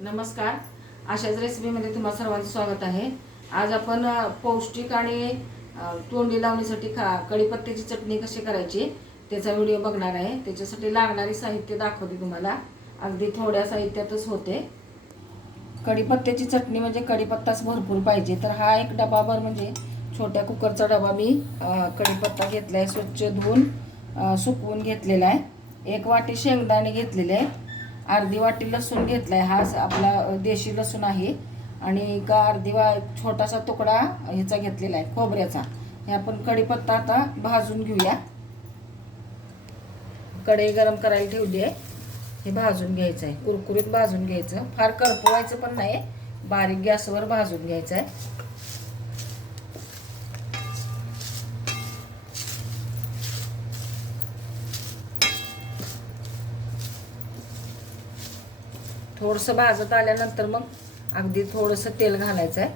नमस्कार. अशाच रेसिपीमध्ये तुम्हा सर्वांचं स्वागत आहे. आज आपण पौष्टिक आणि तोंडी लावण्यासाठी कढीपत्त्याची चटणी कशी करायची त्याचा व्हिडिओ बघणार आहे. त्याच्यासाठी लागणारे साहित्य दाखवते तुम्हाला. अगदी थोड्या साहित्यातच होते. कढीपत्त्याची चटणी म्हणजे कढीपत्ताच भरपूर पाहिजे. तर हा एक डबाभर म्हणजे छोट्या कुकरचा डबा मी कढीपत्ता घेतला आहे. स्वच्छ धुवून सुकवून घेतलेला आहे. 1 वाटी शेंगदाणे घेतलेले आहे. अर्धी वाटी लसूण घेतलाय. हा आपला देशी लसूण आहे. आणि का छोटासा तुकडा ह्याचा घेतलेला आहे खोबऱ्याचा. हे आपण कढीपत्ता आता भाजून घेऊया. कढई गरम करायला ठेवली आहे. हे भाजून घ्यायचं आहे. कुरकुरीत भाजून घ्यायचं. फार करपवायचं पण नाही. बारीक गॅसवर भाजून घ्यायचं आहे. थोडंसं भाजत आल्यानंतर मग अगदी थोडंसं तेल घालायचं आहे.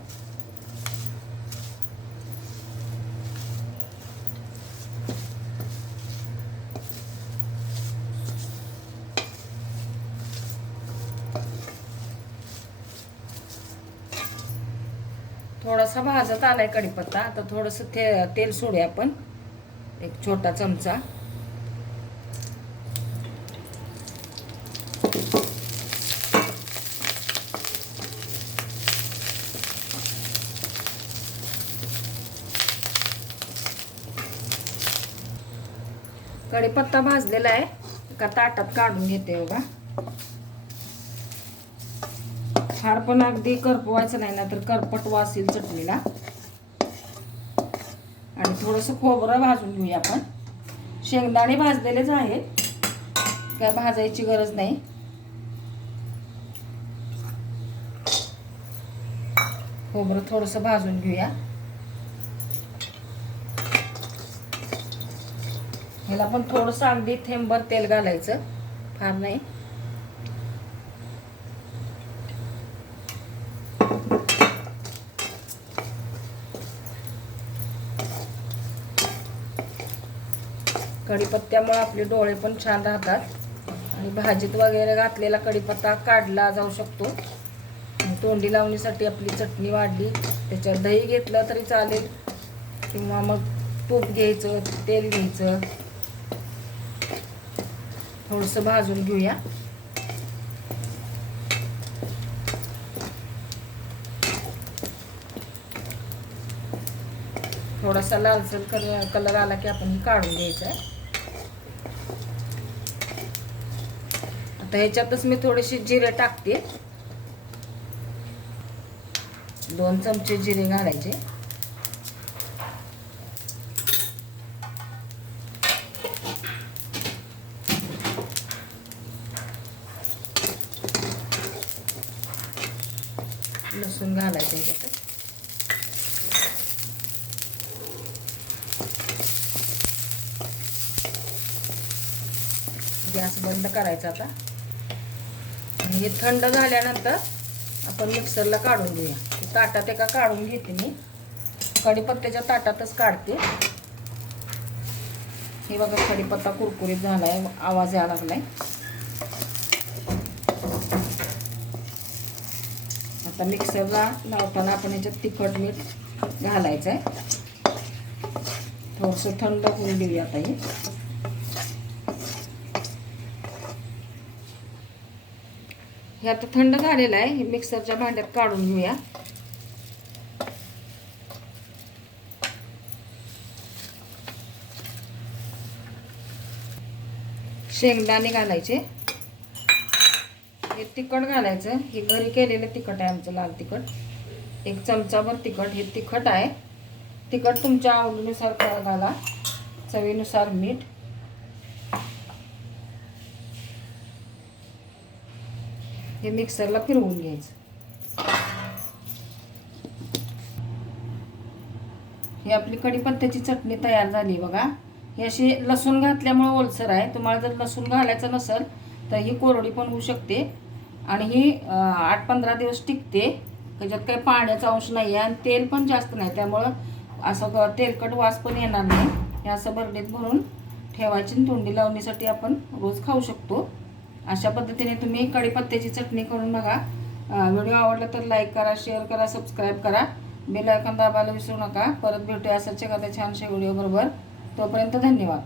थोडासा भाजत आलाय कढीपत्ता. आता थोडंसं तेल सोडूया आपण. 1 छोटा चमचा. कढीपत्ता भाजलेला आहे. एका ताटात काढून घेते बघा. फार पण अगदी करपवायचं नाही ना तर करपट वास येईल चटणीला. आणि थोडंसं खोबरं भाजून घेऊया आपण. शेंगदाणे भाजलेलेच आहेत, काय भाजायची गरज नाही. खोबरं थोडंसं भाजून घेऊया. ह्याला पण थोडंसं अगदी थेंबभर तेल घालायचं, फार नाही. कढीपत्त्यामुळे आपले डोळे पण छान राहतात. आणि भाजीत वगैरे घातलेला कढीपत्ता काढला जाऊ शकतो. तोंडी लावणीसाठी आपली चटणी वाढली. त्याच्यात दही घेतलं तरी चालेल, किंवा मग तूप घ्यायचं, तेल घ्यायचं. थोडंसं भाजून घेऊया. थोडासा लालसर कलर आला की आपण काढून घ्यायचं आहे. आता ह्याच्यातच मी थोडेसे जिरे टाकते. 2 चमचे जिरे घालायचे. लसूण घालायचं ह्याच्यात. गॅस बंद करायचा आता. आणि हे थंड झाल्यानंतर आपण मिक्सरला काढून घेऊया. ताटात एका काढून घेते मी. कढीपत्त्याच्या ताटातच काढते. हे बघा कढीपत्ता कुरकुरीत झालाय, आवाज यायला लागलाय. आता मिक्सरला लावताना आपण याच्यात तिखट मीठ घालायचं आहे. थोडंसं थंड होऊन देऊया आता. हे आता थंड झालेलं आहे. हे मिक्सरच्या भांड्यात काढून घेऊया. शेंगदाणे घालायचे. हे तिखट घालायचं. हे घरी केलेलं तिखट आहे आमचं, लाल तिखट. 1 चमचाभर तिखट. हे तिखट आहे. तिखट तुमच्या आवडीनुसार घाला. चवीनुसार मीठ. हे मिक्सरला फिरवून घ्यायचं. ही आपली कढीपत्त्याची चटणी तयार झाली बघा. ही अशी लसूण घातल्यामुळे ओलसर आहे. तुम्हाला जर लसूण घालायचं नसेल तर ही कोरडी पण होऊ शकते. आणि ही 8-15 दिवस टिकते. त्याच्यात काही पाण्याचा अंश नाही आहे आणि तेल पण जास्त नाही, त्यामुळं असं तेलकट वास पण येणार नाही. हे असं बरणीत भरून ठेवायची. तोंडी लावणीसाठी आपण रोज खाऊ शकतो. अशा पद्धतीने तुम्ही कढीपत्त्याची चटणी करून बघा. व्हिडिओ आवडला तर लाईक करा, शेअर करा, सबस्क्राईब करा, बेल आयकॉन दाबायला विसरू नका. परत भेटूया असाच एखाद्या छानशा व्हिडिओ बरोबर. तोपर्यंत धन्यवाद.